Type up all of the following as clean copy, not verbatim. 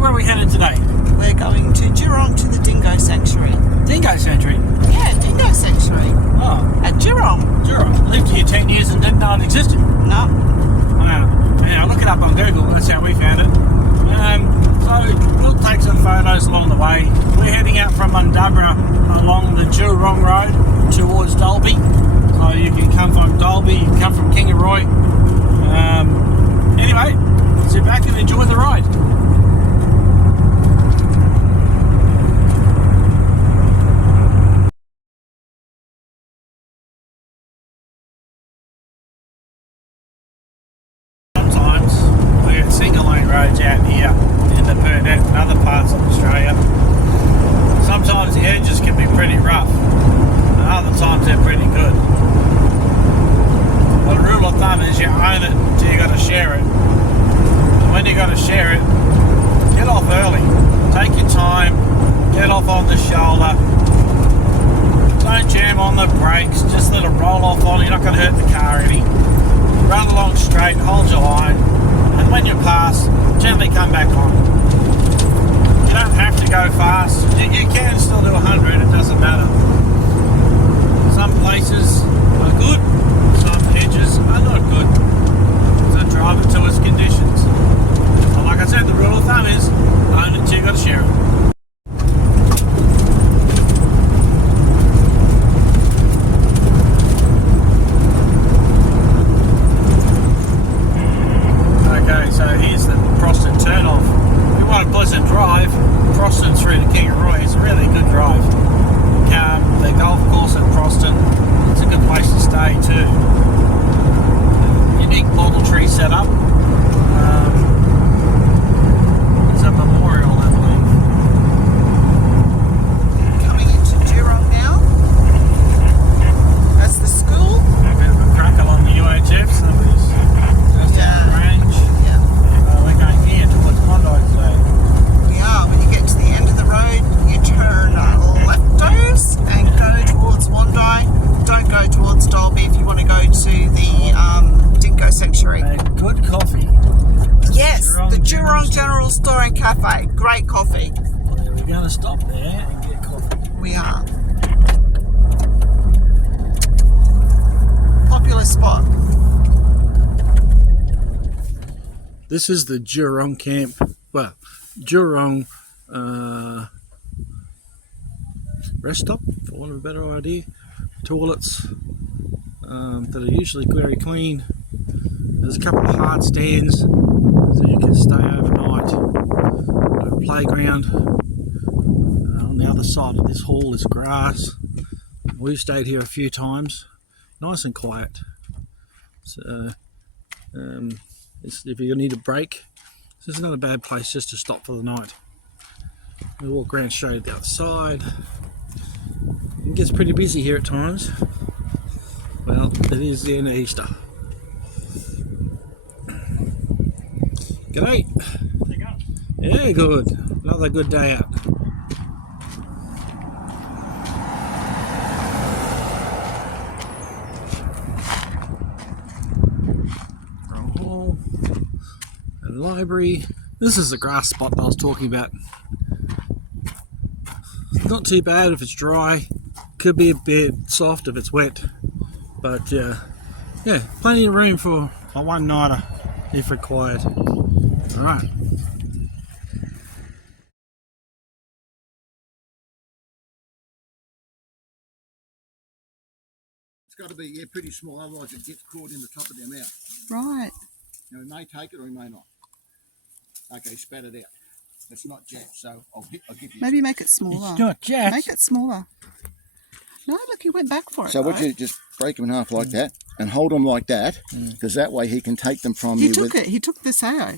where are we headed today? We're going to Durong to the Dingo Sanctuary. Dingo Sanctuary? Yeah, Dingo Sanctuary. Oh. At Durong. Durong. Lived here 10 years and didn't know it existed. No. Yeah, look it up on Google. That's how we found it. So we'll take some photos along the way. We're heading out from Mundubra along the Durong Road towards Dalby. So you can come from Dalby, you can come from Kingaroy. Anyway, sit back and enjoy the ride. Sometimes we get single lane roads out here in the Burnett and other parts of Australia. Sometimes the edges can be pretty rough, and other times they're pretty good. Well, the rule of thumb is you own it until you got to share it. And when you got to share it, get off early. Take your time, get off on the shoulder. Don't jam on the brakes, just let it roll off on. You're not going to hurt the car any. Run along straight, hold your line, and when you pass, gently come back on. You don't have to go fast. You can still do 100, it doesn't matter. Some places are good, some edges are not good. So drive it to its conditions. But like I said, the rule of thumb is own it till you got to share it. Okay, so here's the Proston turn-off. If you want a pleasant drive, Proston through to Kingaroy is a really good drive. The golf course at Proston, it's a good place to stay too. Unique bottle tree setup. It's a memorial, I believe. Coming into Durong now. That's the school. A bit of a crackle on the UHF, somebody's just out of range. Yeah. We're going here towards Bondi today. We are. When you get to the end of the road, you turn leftos and go towards Bondi. Don't go towards Dalby if you want to go to the Dingo Sanctuary. Good coffee. Yes, Durong the General Durong General Store and Cafe. Great coffee. Well, we're going to stop there and get coffee. We are. Popular spot. This is the Durong camp. Well, Durong rest stop, for want of a better idea. Toilets that are usually very clean. There's a couple of hard stands so you can stay overnight. A playground. On the other side of this hall is grass. We've stayed here a few times. Nice and quiet. So, if you need a break, this is not a bad place just to stop for the night. We walk around, show you the outside. It gets pretty busy here at times. Well, it is the end of Easter. G'day. Yeah, good. Another good day out. Hall and library. This is the grass spot that I was talking about. Not too bad if it's dry. Could be a bit soft if it's wet. But yeah, plenty of room for a one-nighter if required. Alright. It's got to be pretty small, otherwise it gets caught in the top of their mouth. Right. Now, we may take it or we may not. Okay, spat it out. It's not jacked, so I'll give you. Maybe make it smaller. It's not jacked. Make it smaller. No, look, he went back for it. So what you just break them in half like that and hold them like that, because that way he can take them from you. He took it. He took the sao.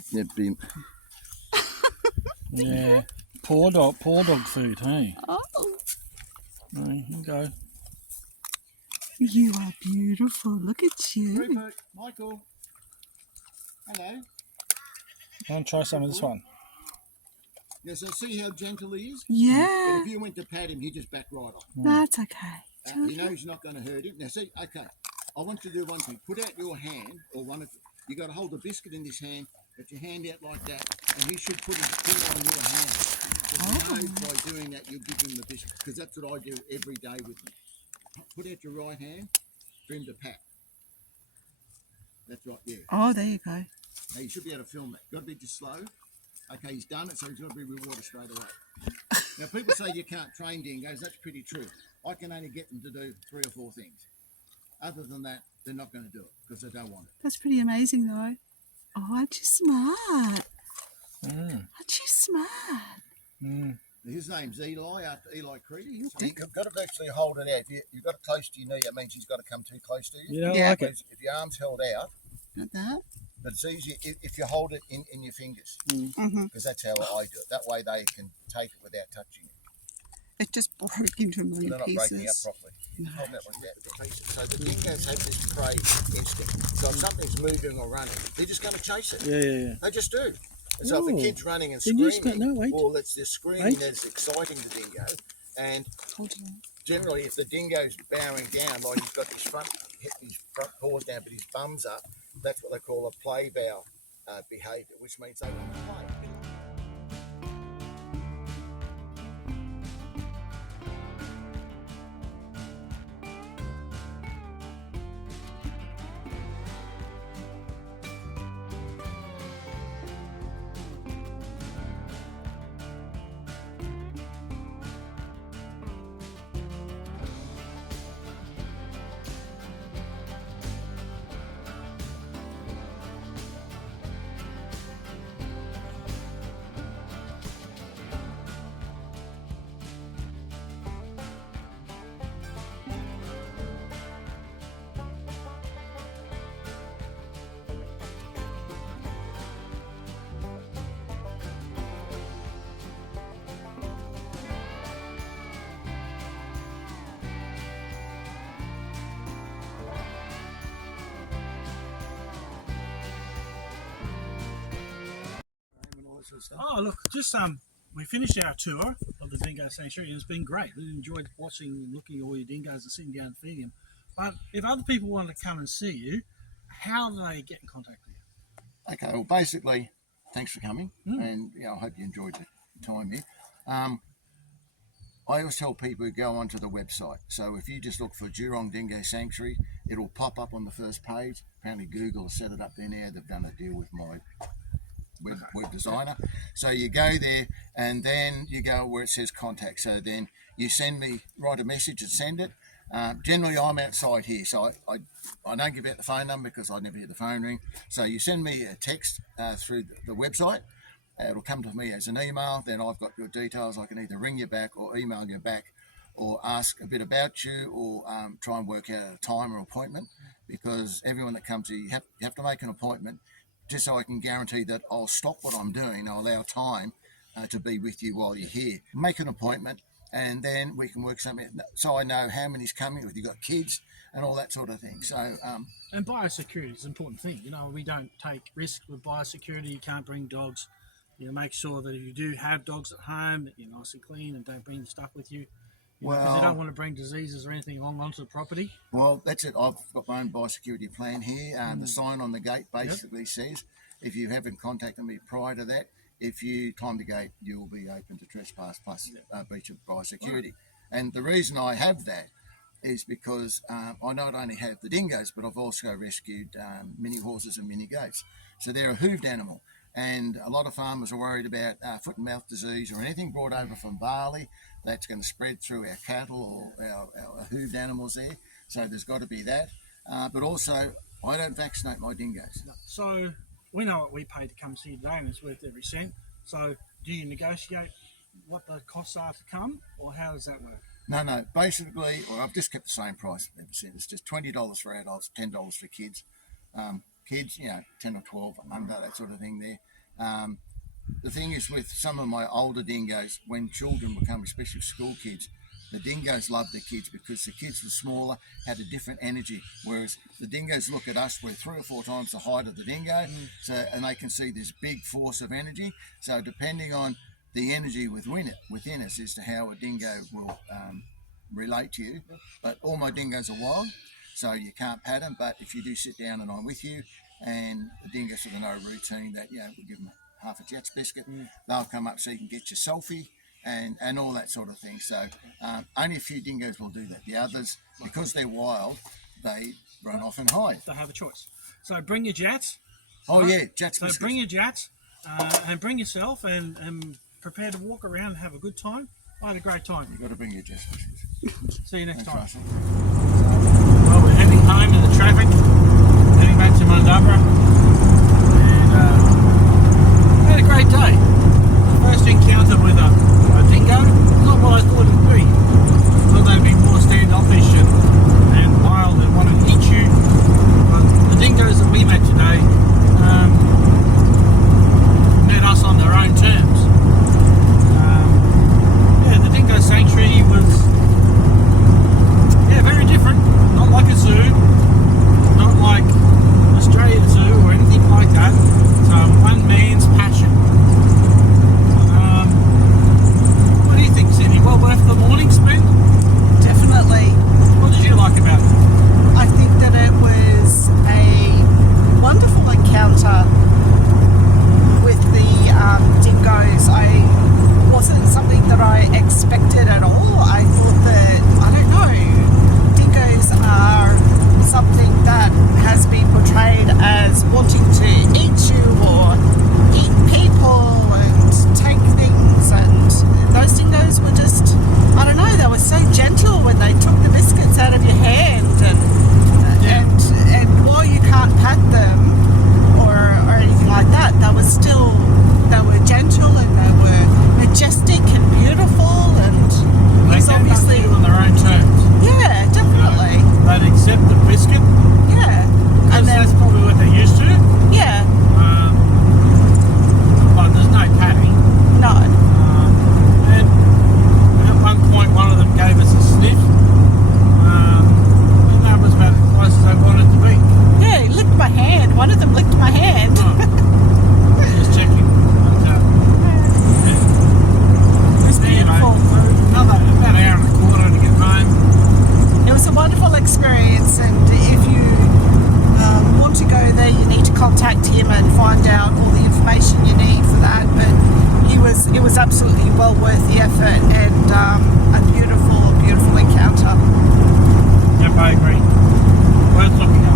Yeah. Poor dog food, hey? Oh. Right, here you go. You are beautiful. Look at you. Rupert, Michael. Hello. Go and try some of this one. Yeah, so see how gentle he is? Yeah. But if you went to pat him, he'd just back right off. That's okay. You know he's not going to hurt him. Now see, okay, I want you to do one thing. Put out your hand, or one of you got to hold the biscuit in this hand Put your hand out like that, and he should put his paw on your hand. Because you know by doing that, you'll give him the vision. Because that's what I do every day with him. Put out your right hand for him to pat. That's right, yeah. Oh, there you go. Now you should be able to film that. Got to be just slow. Okay, he's done it, so he's got to be rewarded straight away. Now people say you can't train dingoes. That's pretty true. I can only get them to do 3 or 4 things. Other than that, they're not going to do it because they don't want it. That's pretty amazing, though. Oh, aren't you smart? Aren't you smart? His name's Eli, after Eli Creedy. So you've got to actually hold it out. If you've got it close to your knee, that means he's got to come too close to you. Yeah, Yeah. I like it. If your arm's held out, Like that. but it's easier if you hold it in your fingers, Mm-hmm. because that's how I do it. That way they can take it without touching it. It just broke into a million They're not breaking up pieces. properly. Holding it like that with the pieces. So the dingoes have this prey instinct. So if something's moving or running, they're just going to chase it. Yeah. They just do. And so if Ooh. a kid's running and Then you screaming, no, wait. well, it's the screaming Wait. that's exciting the dingo. And Hold on. generally, if the dingo's bowing down, like he's got his front paws down, but his bum's up, that's what they call a play bow behaviour, which means they want to play. Oh, look, just we finished our tour of the dingo sanctuary, and it's been great. We enjoyed watching, looking at all your dingoes and sitting down and feeding them. But if other people want to come and see you, how do they get in contact with you? Okay, well, basically, thanks for coming, and I hope you enjoyed the time here. I always tell people to go onto the website. So if you just look for Durong Dingo Sanctuary, it'll pop up on the first page. Apparently Google has set it up there now. They've done a deal with my web designer. So you go there, and then you go where it says contact. So then you write a message and send it. Generally, I'm outside here, so I don't give out the phone number because I never hear the phone ring. So you send me a text through the website. It'll come to me as an email. Then I've got your details. I can either ring you back or email you back or ask a bit about you or try and work out a time or appointment, because everyone that comes here, you have to make an appointment just so I can guarantee that I'll stop what I'm doing. I'll allow time to be with you while you're here. Make an appointment, and then we can work something out, so I know how many's coming, whether you've got kids and all that sort of thing. So and biosecurity is an important thing. We don't take risks with biosecurity. You can't bring dogs. Make sure that if you do have dogs at home, that you're nice and clean and don't bring stuff with you. Because they don't want to bring diseases or anything along onto the property. Well, that's it. I've got my own biosecurity plan here. The sign on the gate basically says, if you haven't contacted me prior to that, if you climb the gate, you will be open to trespass plus breach of biosecurity. And the reason I have that is because I not only have the dingoes, but I've also rescued mini horses and mini goats. So they're a hooved animal. And a lot of farmers are worried about foot and mouth disease or anything brought over from Bali that's going to spread through our cattle or our hooved animals there. So there's got to be that. But also, I don't vaccinate my dingoes. So we know what we pay to come see you today, and it's worth every cent. So do you negotiate what the costs are to come, or how does that work? No. Basically, I've just kept the same price ever since. It's just $20 for adults, $10 for kids. Kids, 10 or 12, under that sort of thing there. The thing is with some of my older dingoes, when children become, especially school kids, the dingoes love the kids because the kids were smaller, had a different energy, whereas the dingoes look at us, we're 3 or 4 times the height of the dingo, and they can see this big force of energy. So depending on the energy within us as to how a dingo will relate to you. But all my dingoes are wild, so you can't pat them, but if you do sit down and I'm with you, and the dingoes sort of know routine that, we give them half a Jets biscuit. They'll come up so you can get your selfie and all that sort of thing. So only a few dingoes will do that. The others, because they're wild, they run off and hide. They have a choice. So bring your Jats. Oh, yeah, Jets So biscuits. bring your Jats and bring yourself and prepare to walk around and have a good time. I had a great time. You've got to bring your Jets biscuits. See you next Thanks, time. Russell. Well, we're heading home in the traffic, heading back to Mundabra, and had a great day. First encounter with a dingo, not what I thought it would be. I thought they'd be more standoffish and wild and want to eat you. But the dingoes that we met today met us on their own terms. The dingo sanctuary was very different, not like a zoo, not like Australian Zoo or anything like that. It's one man's passion. What do you think, Cindy? Well worth the morning spent? Definitely. What did you like about it? I think that it was a wonderful encounter with the dingoes. I wasn't something that I expected at all. I thought that, I don't know, dingoes are something that has been portrayed as wanting to eat you or eat people and take things, and those dingoes were just, I don't know, they were so gentle when they took the biscuits out of your hand, and while you can't pat them or anything like that, they were gentle and they were majestic and beautiful, and They he's came back to obviously, you on their own terms. yeah, definitely, They'd accept the biscuit, yeah, because and that's then, probably what they're used to. yeah, But there's no patting. no, And at one point, one of them gave us a sniff. And that was about as close as they wanted to be. yeah, he licked my hand. One of them licked my hand. Just checking. But, It was beautiful. Another about an hour and a quarter to get home. It was a wonderful experience, and if you want to go there, you need to contact him and find out all the information you need for that. But it was absolutely well worth the effort, and a beautiful encounter. Yep, I agree. Worth looking at.